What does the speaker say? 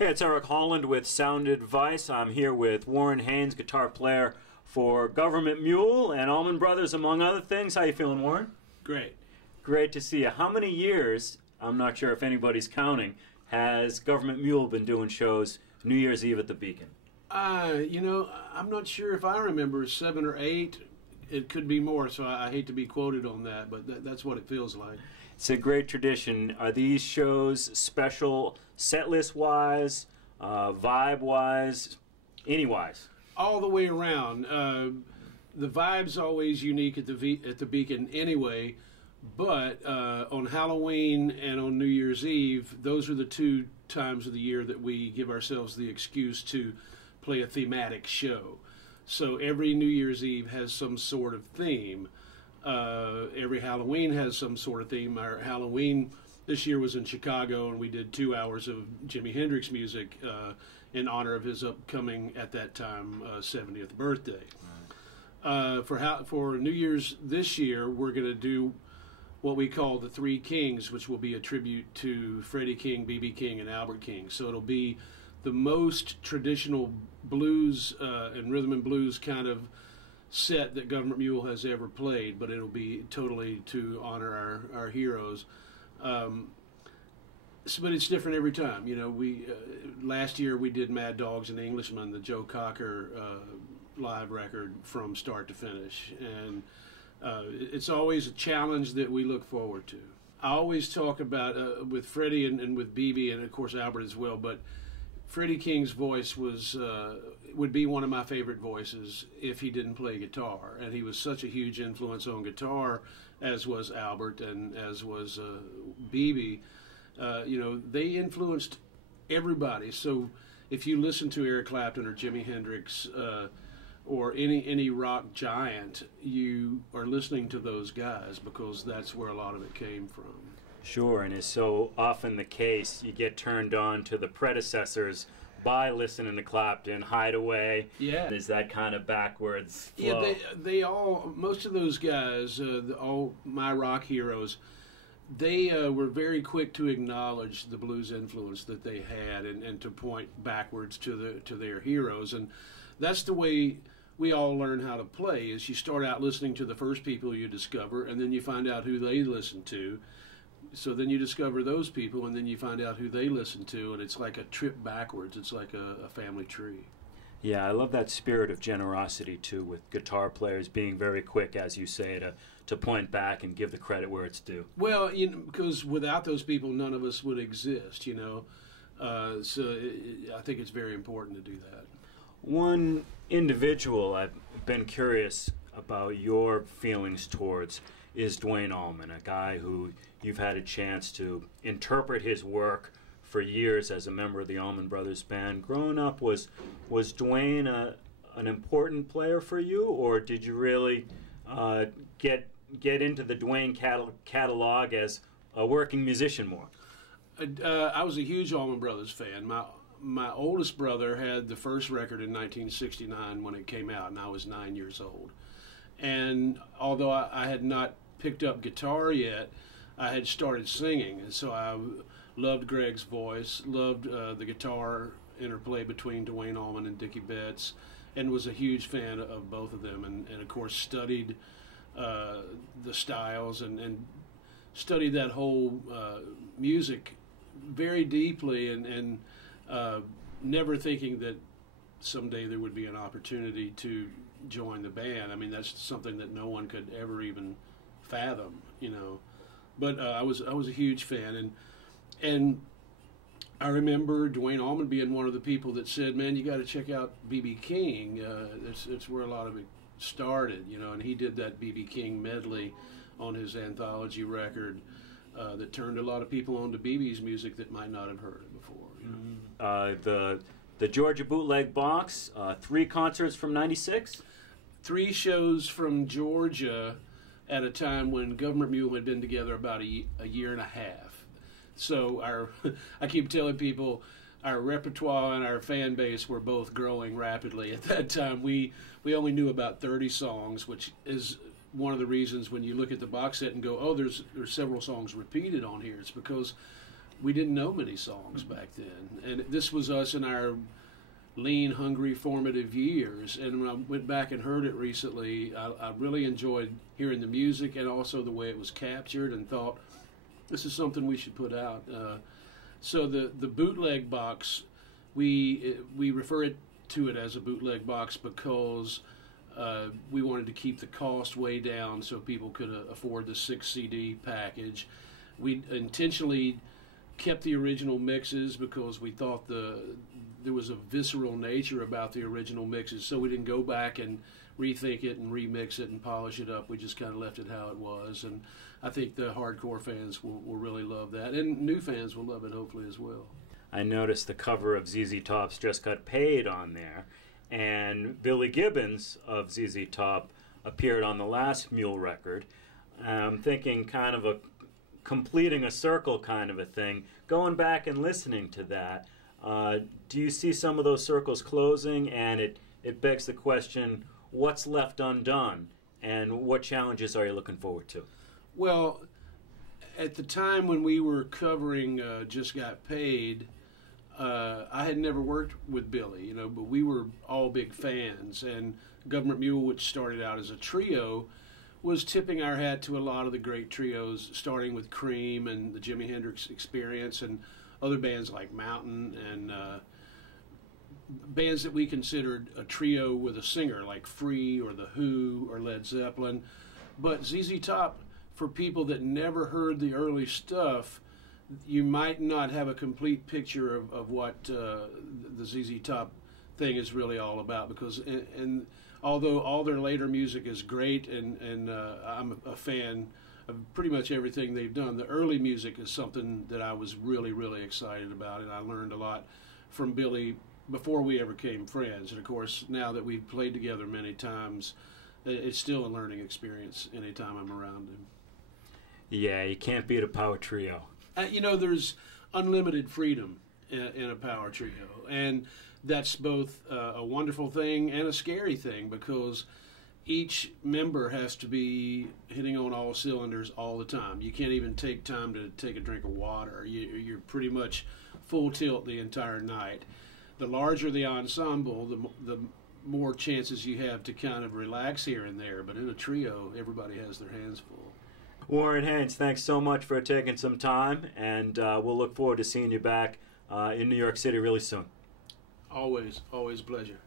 Hey, it's Eric Holland with Sound Advice. I'm here with Warren Haynes, guitar player for Gov't Mule and Allman Brothers, among other things. How you feeling, Warren? Great. Great to see you. How many years, I'm not sure if anybody's counting, has Gov't Mule been doing shows New Year's Eve at the Beacon? I'm not sure if I remember 7 or 8. It could be more, so I hate to be quoted on that, but that's what it feels like. It's a great tradition. Are these shows special set list wise, vibe wise, any wise? All the way around. The vibe's always unique at the Beacon anyway, but on Halloween and on New Year's Eve, those are the two times of the year that we give ourselves the excuse to play a thematic show. So every New Year's Eve has some sort of theme. Every Halloween has some sort of theme. Our Halloween this year was in Chicago, and we did 2 hours of Jimi Hendrix music in honor of his upcoming, at that time, 70th birthday. For New Year's this year, we're going to do what we call the Three Kings, which will be a tribute to Freddie King, B.B. King, and Albert King. So it'll be the most traditional blues and rhythm and blues kind of set that Gov't Mule has ever played, but it'll be totally to honor our heroes. But it's different every time. You know, we last year we did Mad Dogs and Englishmen, the Joe Cocker live record from start to finish, and it's always a challenge that we look forward to. I always talk about with Freddie and with BB and of course Albert as well, but Freddie King's voice would be one of my favorite voices if he didn't play guitar, and he was such a huge influence on guitar, as was Albert and as was BB. They influenced everybody. So if you listen to Eric Clapton or Jimi Hendrix or any rock giant, you are listening to those guys because that's where a lot of it came from. Sure, and as so often the case, you get turned on to the predecessors by listening to Clapton, Hideaway. Yeah. Is that kind of backwards flow? Yeah, they all, most of those guys, all my rock heroes, they were very quick to acknowledge the blues influence that they had and to point backwards to their heroes. And that's the way we all learn how to play, is you start out listening to the first people you discover, and then you find out who they listen to. So then you discover those people, and then you find out who they listen to, and it's like a trip backwards. It's like a family tree. Yeah, I love that spirit of generosity, too, with guitar players being very quick, as you say, to point back and give the credit where it's due. Well, because without those people, none of us would exist, so I think it's very important to do that. One individual I've been curious about your feelings towards is Duane Allman, a guy who you've had a chance to interpret his work for years as a member of the Allman Brothers Band. Growing up, was Duane an important player for you, or did you really get into the Duane catalog as a working musician more? I was a huge Allman Brothers fan. My oldest brother had the first record in 1969 when it came out, and I was 9 years old. And although I had not picked up guitar yet, I had started singing, and so I loved Greg's voice, loved the guitar interplay between Duane Allman and Dickie Betts, and was a huge fan of both of them, and of course studied the styles and studied that whole music very deeply, and never thinking that someday there would be an opportunity to join the band. I mean, that's something that no one could ever even fathom, But I was a huge fan, and I remember Duane Allman being one of the people that said, "Man, you got to check out B.B. King. It's where a lot of it started, And he did that B.B. King medley on his anthology record that turned a lot of people on to B.B.'s music that might not have heard it before. The Georgia Bootleg Box, 3 concerts from '96? 3 shows from Georgia at a time when Gov't Mule had been together about a year and a half. So I keep telling people our repertoire and our fan base were both growing rapidly. At that time, we only knew about 30 songs, which is one of the reasons when you look at the box set and go, oh, there's several songs repeated on here. It's because we didn't know many songs back then. And this was us in our lean, hungry, formative years. And when I went back and heard it recently, I really enjoyed hearing the music and also the way it was captured, and thought, this is something we should put out. So the bootleg box, we refer to it as a bootleg box because we wanted to keep the cost way down so people could afford the 6 CD package. We intentionally kept the original mixes because we thought there was a visceral nature about the original mixes, so we didn't go back and rethink it and remix it and polish it up. We just kind of left it how it was, and I think the hardcore fans will really love that, and new fans will love it hopefully as well. I noticed the cover of ZZ Top's Just Got Paid on there, and Billy Gibbons of ZZ Top appeared on the last Mule record. I'm thinking kind of a completing a circle kind of a thing, going back and listening to that. Do you see some of those circles closing, and it begs the question, what's left undone, and what challenges are you looking forward to? Well, at the time when we were covering Just Got Paid, I had never worked with Billy, but we were all big fans, and Gov't Mule, which started out as a trio, was tipping our hat to a lot of the great trios, starting with Cream and the Jimi Hendrix Experience and other bands like Mountain, and bands that we considered a trio with a singer like Free or The Who or Led Zeppelin. But ZZ Top, for people that never heard the early stuff, you might not have a complete picture of what the ZZ Top thing is really all about, because and although all their later music is great, and I'm a fan of pretty much everything they've done, the early music is something that I was really, really excited about, and I learned a lot from Billy before we ever became friends. And of course, now that we've played together many times, it's still a learning experience anytime I'm around him. Yeah, you can't beat a power trio. There's unlimited freedom in a power trio, and that's both a wonderful thing and a scary thing, because each member has to be hitting on all cylinders all the time. You can't even take time to take a drink of water. You're pretty much full tilt the entire night. The larger the ensemble, the more chances you have to kind of relax here and there, but in a trio, everybody has their hands full. Warren Haynes, thanks so much for taking some time, and we'll look forward to seeing you back in New York City really soon. Always a pleasure.